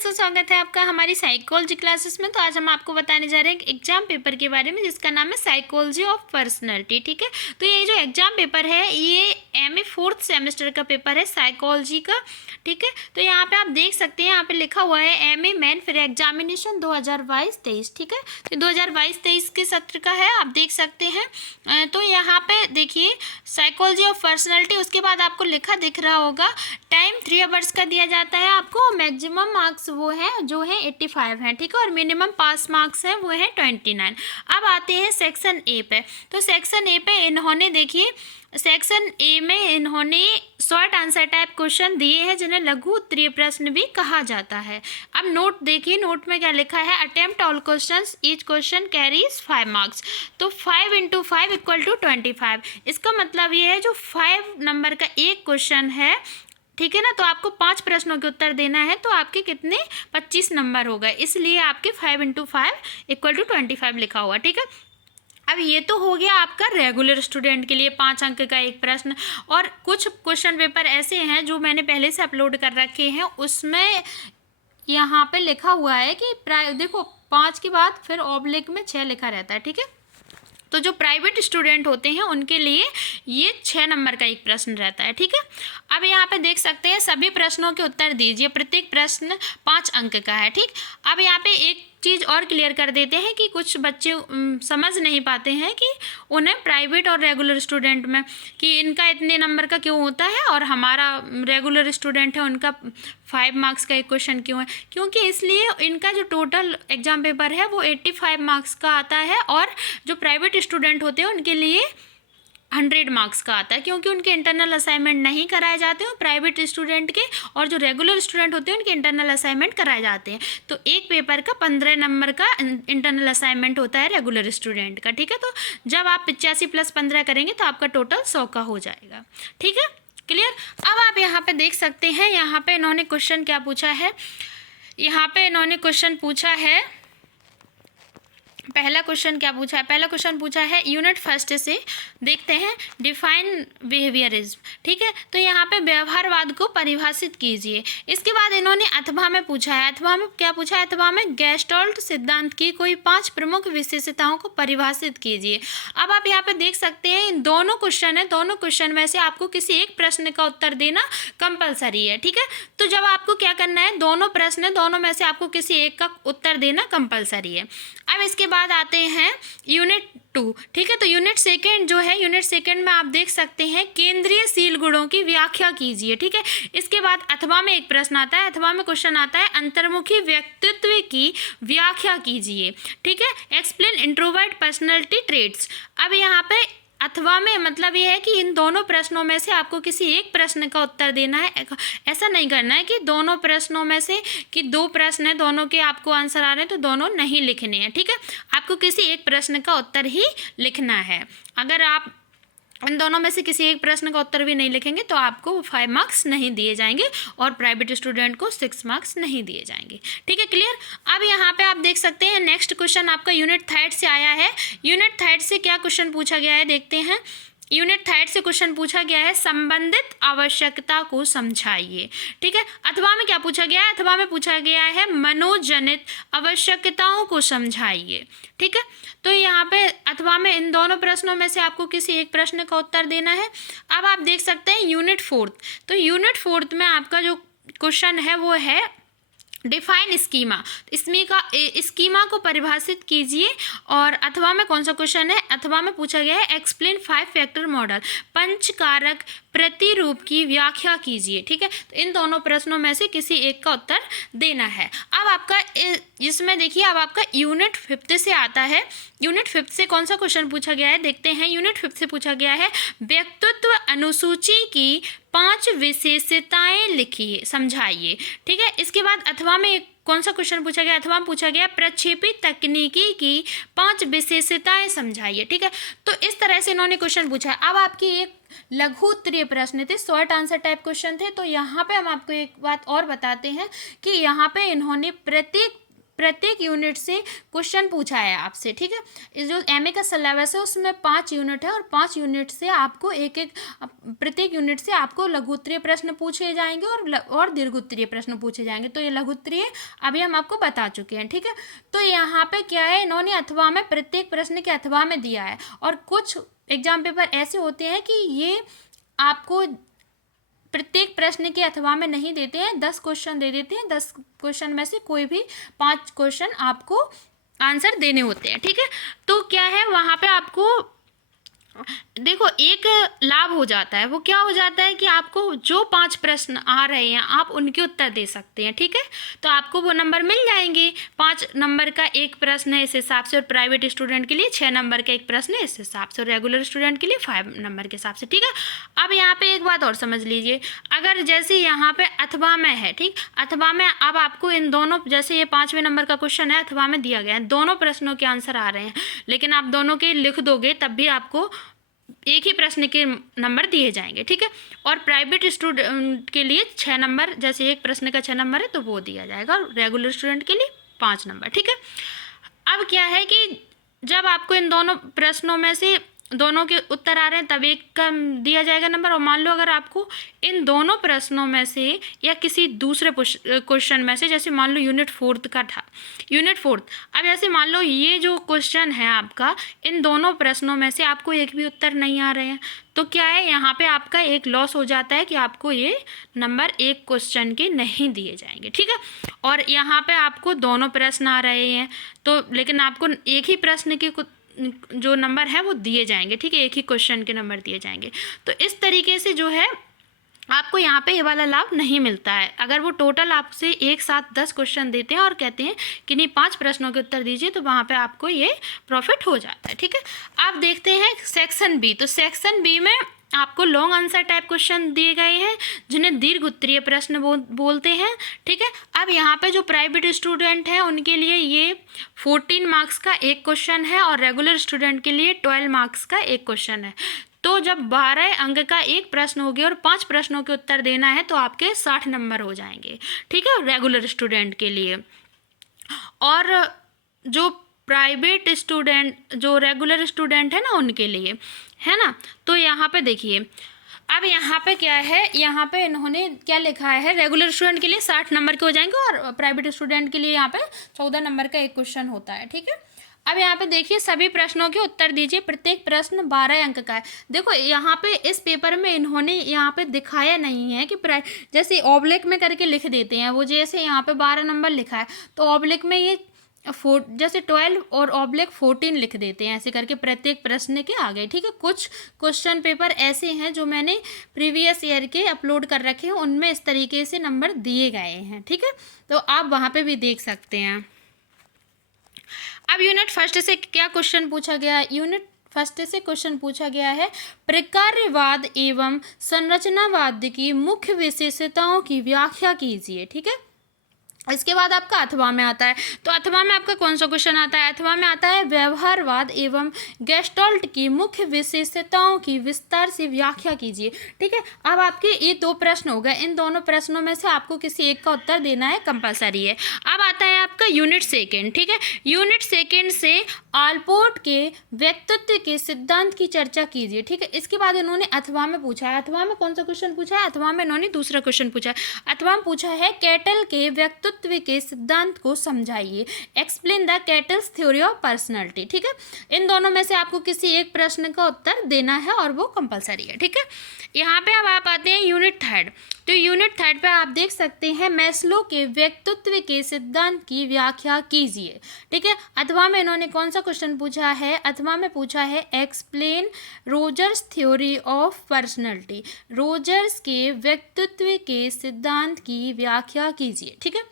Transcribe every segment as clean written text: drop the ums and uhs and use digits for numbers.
दोस्तों, स्वागत है आपका हमारी साइकोलॉजी क्लासेस में। तो आज हम आपको बताने जा रहे हैं एक एग्जाम पेपर के बारे में जिसका नाम है साइकोलॉजी ऑफ पर्सनैलिटी। ठीक है, तो ये जो एग्जाम पेपर है ये एमए 4th सेमेस्टर का पेपर है साइकोलॉजी का। ठीक है, तो यहाँ पे आप देख सकते हैं, यहाँ पे लिखा हुआ है एमए मेन फिर एग्जामिनेशन 2022-23। ठीक है, तो 2022-23 के सत्र का है, आप देख सकते हैं। तो यहाँ पे देखिए साइकोलॉजी ऑफ पर्सनैलिटी, उसके बाद आपको लिखा दिख रहा होगा टाइम 3 आवर्स का दिया जाता है आपको। मैक्सिमम मार्क्स वो है जो है 85 हैं। ठीक है, और मिनिमम पास मार्क्स हैं वो है 29। अब आते हैं सेक्शन ए पे। तो सेक्शन ए पे इन्होंने देखिए सेक्शन ए में इन्होंने शॉर्ट आंसर टाइप क्वेश्चन दिए हैं जिन्हें लघु उत्तरीय प्रश्न भी कहा जाता है। अब नोट देखिए, नोट में क्या लिखा है, attempt all questions, each question carries 5 marks. तो 5 × 5 = 25। इसका मतलब ये है जो 5 नंबर का एक क्वेश्चन है, ठीक है ना, तो आपको 5 प्रश्नों के उत्तर देना है, तो आपके कितने 25 नंबर हो गए, इसलिए आपके 5 × 5 = 25 लिखा हुआ। ठीक है, अब ये तो हो गया आपका रेगुलर स्टूडेंट के लिए 5 अंक का एक प्रश्न। और कुछ क्वेश्चन पेपर ऐसे हैं जो मैंने पहले से अपलोड कर रखे हैं, उसमें यहाँ पे लिखा हुआ है कि देखो 5 के बाद फिर ऑब्लिक में 6 लिखा रहता है। ठीक है, तो जो प्राइवेट स्टूडेंट होते हैं उनके लिए ये 6 नंबर का एक प्रश्न रहता है। ठीक है, अब यहाँ पे देख सकते हैं सभी प्रश्नों के उत्तर दीजिए, प्रत्येक प्रश्न 5 अंक का है। ठीक, अब यहाँ पे एक चीज़ और क्लियर कर देते हैं कि कुछ बच्चे समझ नहीं पाते हैं कि उन्हें प्राइवेट और रेगुलर स्टूडेंट में कि इनका इतने नंबर का क्यों होता है और हमारा रेगुलर स्टूडेंट है उनका 5 मार्क्स का एक क्वेश्चन क्यों है। क्योंकि इसलिए इनका जो टोटल एग्जाम पेपर है वो 85 मार्क्स का आता है, और जो प्राइवेट स्टूडेंट होते हैं उनके लिए 100 मार्क्स का आता है, क्योंकि उनके इंटरनल असाइनमेंट नहीं कराए जाते हैं प्राइवेट स्टूडेंट के, और जो रेगुलर स्टूडेंट होते हैं उनके इंटरनल असाइनमेंट कराए जाते हैं। तो एक पेपर का 15 नंबर का इंटरनल असाइनमेंट होता है रेगुलर स्टूडेंट का। ठीक है, तो जब आप 85 + 15 करेंगे तो आपका टोटल 100 का हो जाएगा। ठीक है, क्लियर। अब आप यहाँ पे देख सकते हैं, यहाँ पे इन्होंने क्वेश्चन क्या पूछा है, यहाँ पे इन्होंने क्वेश्चन पूछा है, पहला क्वेश्चन क्या पूछा है, पहला क्वेश्चन पूछा है यूनिट फर्स्ट से देखते हैं, डिफाइन बिहेवियरिज्म। ठीक है, तो यहाँ पे व्यवहारवाद को परिभाषित कीजिए। इसके बाद इन्होंने अथवा में पूछा है, अथवा में क्या पूछा है, अथवा में गेस्टोल्ट सिद्धांत की कोई 5 प्रमुख विशेषताओं को परिभाषित कीजिए। अब आप यहाँ पे देख सकते हैं इन दोनों क्वेश्चन है, दोनों क्वेश्चन में से आपको किसी एक प्रश्न का उत्तर देना कंपलसरी है। ठीक है, तो जब आपको क्या करना है, दोनों प्रश्न है, दोनों में से आपको किसी एक का उत्तर देना कंपलसरी है। अब इसके बाद आते हैं यूनिट 2। ठीक है, तो यूनिट सेकंड जो है, यूनिट सेकंड में आप देख सकते हैं केंद्रीय शील गुणों की व्याख्या कीजिए। ठीक है, इसके बाद अथवा में एक प्रश्न आता है, अथवा में क्वेश्चन आता है अंतर्मुखी व्यक्तित्व की व्याख्या कीजिए। ठीक है, एक्सप्लेन इंट्रोवर्ट पर्सनैलिटी ट्रेट्स। अब यहाँ पे अथवा में मतलब ये है कि इन दोनों प्रश्नों में से आपको किसी एक प्रश्न का उत्तर देना है। ऐसा नहीं करना है कि दोनों प्रश्नों में से कि 2 प्रश्न हैं, दोनों के आपको आंसर आ रहे हैं तो दोनों नहीं लिखने हैं। ठीक है, आपको किसी एक प्रश्न का उत्तर ही लिखना है। अगर आप इन दोनों में से किसी एक प्रश्न का उत्तर भी नहीं लिखेंगे तो आपको 5 मार्क्स नहीं दिए जाएंगे और प्राइवेट स्टूडेंट को 6 मार्क्स नहीं दिए जाएंगे। ठीक है, क्लियर। अब यहाँ पे आप देख सकते हैं नेक्स्ट क्वेश्चन आपका यूनिट 3 से आया है। यूनिट 3 से क्या क्वेश्चन पूछा गया है देखते हैं। यूनिट 3 से क्वेश्चन पूछा गया है संबंधित आवश्यकता को समझाइए। ठीक है, अथवा में क्या पूछा गया है, अथवा में पूछा गया है मनोजनित आवश्यकताओं को समझाइए। ठीक है, तो यहाँ पे अथवा में इन दोनों प्रश्नों में से आपको किसी एक प्रश्न का उत्तर देना है। अब आप देख सकते हैं यूनिट 4। तो यूनिट 4 में आपका जो क्वेश्चन है वो है डिफाइन स्कीमा। स्कीमा को परिभाषित कीजिए। और अथवा में कौन सा क्वेश्चन है, अथवा में पूछा गया है एक्सप्लेन 5 फैक्टर मॉडल, पंचकारक प्रतिरूप की व्याख्या कीजिए। ठीक है, तो इन दोनों प्रश्नों में से किसी एक का उत्तर देना है। अब आपका इसमें देखिए, अब आपका यूनिट 5 से आता है। यूनिट 5 से कौन सा क्वेश्चन पूछा गया है देखते हैं। यूनिट 5 से पूछा गया है व्यक्तित्व अनुसूची की 5 विशेषताएं लिखिए, समझाइए। ठीक है, इसके बाद अथवा में कौन सा क्वेश्चन पूछा गया, अथवा में पूछा गया प्रक्षेपित तकनीकी की 5 विशेषताएं समझाइए। ठीक है, तो इस तरह से इन्होंने क्वेश्चन पूछा है। अब आपकी एक लघु उत्तरीय प्रश्न थे, शॉर्ट आंसर टाइप क्वेश्चन थे। तो यहाँ पे हम आपको एक बात और बताते हैं कि यहाँ पे इन्होंने प्रत्येक प्रत्येक यूनिट से क्वेश्चन पूछा है आपसे, ठीक है। इस जो एमए का सिलेबस है उसमें 5 यूनिट है और 5 यूनिट से आपको प्रत्येक यूनिट से आपको लघुत्तरीय प्रश्न पूछे जाएंगे और दीर्घोत्तरीय प्रश्न पूछे जाएंगे। तो ये लघुत्तरीय अभी हम आपको बता चुके हैं, ठीक है। तो यहाँ पे क्या है, इन्होंने अथवा में प्रत्येक प्रश्न के अथवा में दिया है, और कुछ एग्जाम पेपर ऐसे होते हैं कि ये आपको प्रत्येक प्रश्न के अथवा में नहीं देते हैं, 10 क्वेश्चन दे देते हैं, 10 क्वेश्चन में से कोई भी 5 क्वेश्चन आपको आंसर देने होते हैं, ठीक है। तो क्या है, वहाँ पे आपको देखो एक लाभ हो जाता है, वो क्या हो जाता है कि आपको जो 5 प्रश्न आ रहे हैं आप उनके उत्तर दे सकते हैं, ठीक है। तो आपको वो नंबर मिल जाएंगे। 5 नंबर का एक प्रश्न है इस हिसाब से, और प्राइवेट स्टूडेंट के लिए 6 नंबर का एक प्रश्न है इस हिसाब से, और रेगुलर स्टूडेंट के लिए 5 नंबर के हिसाब से, ठीक है। अब यहाँ पे एक बात और समझ लीजिए, अगर जैसे यहाँ पे अथवा में है, ठीक, अथवा में अब आपको इन दोनों, जैसे ये 5वें नंबर का क्वेश्चन है अथवा में दिया गया है, दोनों प्रश्नों के आंसर आ रहे हैं, लेकिन आप दोनों के लिख दोगे तब भी आपको एक ही प्रश्न के नंबर दिए जाएंगे, ठीक है। और प्राइवेट स्टूडेंट के लिए 6 नंबर, जैसे एक प्रश्न का 6 नंबर है तो वो दिया जाएगा, और रेगुलर स्टूडेंट के लिए 5 नंबर, ठीक है। अब क्या है कि जब आपको इन दोनों प्रश्नों में से दोनों के उत्तर आ रहे हैं तब एक का दिया जाएगा नंबर, और मान लो अगर आपको इन दोनों प्रश्नों में से या किसी दूसरे क्वेश्चन में से, जैसे मान लो यूनिट 4 का था, यूनिट 4, अब जैसे मान लो ये जो क्वेश्चन है आपका, इन दोनों प्रश्नों में से आपको एक भी उत्तर नहीं आ रहे हैं, तो क्या है, यहाँ पे आपका एक लॉस हो जाता है कि आपको ये नंबर एक क्वेश्चन के नहीं दिए जाएंगे, ठीक है। और यहाँ पे आपको दोनों प्रश्न आ रहे हैं तो, लेकिन आपको एक ही प्रश्न के जो नंबर है वो दिए जाएंगे, ठीक है, एक ही क्वेश्चन के नंबर दिए जाएंगे। तो इस तरीके से जो है आपको यहाँ पे ये वाला लाभ नहीं मिलता है। अगर वो टोटल आपसे एक साथ 10 क्वेश्चन देते हैं और कहते हैं कि नहीं 5 प्रश्नों के उत्तर दीजिए, तो वहाँ पे आपको ये प्रॉफिट हो जाता है, ठीक है। आप देखते हैं सेक्शन बी। तो सेक्शन बी में आपको लॉन्ग आंसर टाइप क्वेश्चन दिए गए हैं जिन्हें दीर्घ उत्तरीय प्रश्न बोलते हैं, ठीक है। अब यहाँ पे जो प्राइवेट स्टूडेंट हैं उनके लिए ये 14 मार्क्स का एक क्वेश्चन है, और रेगुलर स्टूडेंट के लिए 12 मार्क्स का एक क्वेश्चन है। तो जब 12 अंक का एक प्रश्न हो गया और 5 प्रश्नों के उत्तर देना है तो आपके 60 नंबर हो जाएंगे, ठीक है, रेगुलर स्टूडेंट के लिए। और जो प्राइवेट स्टूडेंट, जो रेगुलर स्टूडेंट है ना, उनके लिए, है ना। तो यहाँ पे देखिए, अब यहाँ पे क्या है, यहाँ पे इन्होंने क्या लिखा है, रेगुलर स्टूडेंट के लिए 60 नंबर के हो जाएंगे, और प्राइवेट स्टूडेंट के लिए यहाँ पे 14 नंबर का एक क्वेश्चन होता है, ठीक है। अब यहाँ पे देखिए, सभी प्रश्नों के उत्तर दीजिए, प्रत्येक प्रश्न 12 अंक का है। देखो यहाँ पे इस पेपर में इन्होंने यहाँ पे दिखाया नहीं है कि जैसे ऑब्लिक में करके लिख देते हैं वो, जैसे यहाँ पे 12 नंबर लिखा है तो ऑब्लिक में ये जैसे 12 और ऑब्लिक 14 लिख देते हैं, ऐसे करके प्रत्येक प्रश्न के आगे, ठीक है। कुछ क्वेश्चन पेपर ऐसे हैं जो मैंने प्रीवियस ईयर के अपलोड कर रखे हैं, उनमें इस तरीके से नंबर दिए गए हैं, ठीक है। तो आप वहाँ पे भी देख सकते हैं। अब यूनिट फर्स्ट से क्या क्वेश्चन पूछा गया है, यूनिट फर्स्ट से क्वेश्चन पूछा गया है, प्रकार्यवाद एवं संरचनावाद की मुख्य विशेषताओं की व्याख्या कीजिए, ठीक है। इसके बाद आपका अथवा में आता है। तो अथवा में आपका कौन सा क्वेश्चन आता है, अथवा में आता है व्यवहारवाद एवं गेस्टाल्ट की मुख्य विशेषताओं की विस्तार से व्याख्या कीजिए, ठीक है। अब आपके ये 2 प्रश्न हो गए, इन दोनों प्रश्नों में से आपको किसी एक का उत्तर देना है, कंपलसरी है। अब आता है आपका यूनिट सेकेंड, ठीक है। यूनिट सेकेंड से आलपोर्ट के व्यक्तित्व के सिद्धांत की चर्चा कीजिए, ठीक है। इसके बाद इन्होंने अथवा में पूछा है, अथवा में कौन सा क्वेश्चन पूछा है, अथवा में इन्होंने दूसरा क्वेश्चन पूछा है। अथवा में पूछा है कैटल के व्यक्तित्व के सिद्धांत को समझाइए, explain the kettles theory of personality, ठीक है। इन दोनों में से आपको किसी एक प्रश्न का उत्तर देना है और वो कंपलसरी है, ठीक है। यहाँ पे अब आप आते हैं यूनिट थर्ड। तो यूनिट थर्ड पे आप देख सकते हैं मैस्लो के व्यक्तित्व के सिद्धांत की व्याख्या कीजिए, ठीक है। अथवा में इन्होंने कौन सा क्वेश्चन पूछा है, अथवा में पूछा है explain Rogers theory of personality, Rogers के व्यक्तित्व के सिद्धांत की व्याख्या कीजिए, ठीक है।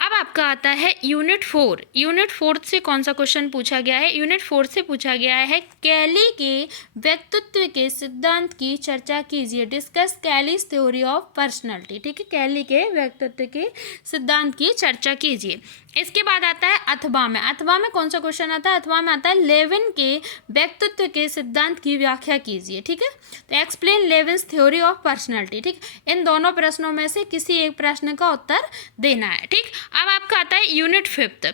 अब आपका आता है यूनिट 4। यूनिट 4 से कौन सा क्वेश्चन पूछा गया है, यूनिट 4 से पूछा गया है कैली के व्यक्तित्व के सिद्धांत की चर्चा कीजिए, डिस्कस कैलीज थ्योरी ऑफ पर्सनैलिटी, ठीक है। कैली के व्यक्तित्व के सिद्धांत की चर्चा कीजिए। इसके बाद आता है अथवा में। अथवा में कौन सा क्वेश्चन आता है, अथवा में आता है लेविन के व्यक्तित्व के सिद्धांत की व्याख्या कीजिए, ठीक है। तो एक्सप्लेन लेविन्स थ्योरी ऑफ पर्सनैलिटी, ठीक। इन दोनों प्रश्नों में से किसी एक प्रश्न का उत्तर देना है, ठीक। अब आपका आता है यूनिट 5th।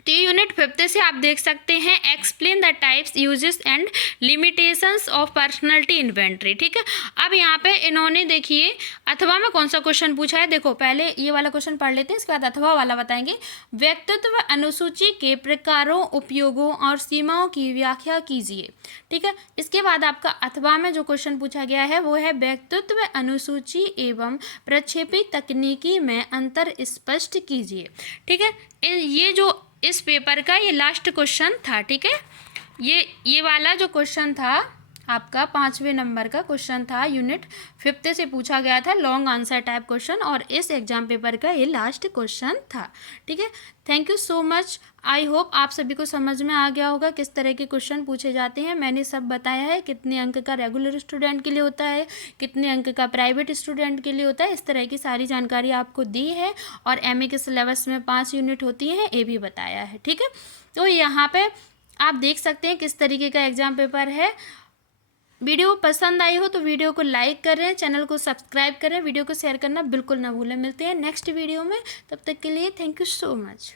तो यूनिट 5th से आप देख सकते हैं explain the types uses and limitations of personality inventory. ठीक है, अब यहाँ पे इन्होंने देखिए अथवा में कौन सा क्वेश्चन पूछा है, देखो पहले ये वाला क्वेश्चन पढ़ लेते हैं, इसके बाद अथवा वाला बताएंगे। व्यक्तित्व अनुसूची के प्रकारों, उपयोगों और सीमाओं की व्याख्या कीजिए। ठीक है, इसके बाद आपका अथवा में जो क्वेश्चन पूछा गया है वो है व्यक्तित्व अनुसूची एवं प्रक्षेपी तकनीकी में अंतर स्पष्ट कीजिए। ठीक है, ये जो इस पेपर का ये लास्ट क्वेश्चन था। ठीक है, ये वाला जो क्वेश्चन था आपका 5वें नंबर का क्वेश्चन था, यूनिट 5th से पूछा गया था, लॉन्ग आंसर टाइप क्वेश्चन, और इस एग्जाम पेपर का ये लास्ट क्वेश्चन था। ठीक है, thank you so much. I hope आप सभी को समझ में आ गया होगा किस तरह के क्वेश्चन पूछे जाते हैं। मैंने सब बताया है, कितने अंक का रेगुलर स्टूडेंट के लिए होता है, कितने अंक का प्राइवेट स्टूडेंट के लिए होता है, इस तरह की सारी जानकारी आपको दी है। और एमए के सिलेबस में 5 यूनिट होती हैं, ये भी बताया है। ठीक है, तो यहाँ पे आप देख सकते हैं किस तरीके का एग्जाम पेपर है। वीडियो पसंद आई हो तो वीडियो को लाइक करें, चैनल को सब्सक्राइब करें, वीडियो को शेयर करना बिल्कुल ना भूलें। मिलते हैं नेक्स्ट वीडियो में, तब तक के लिए थैंक यू सो मच।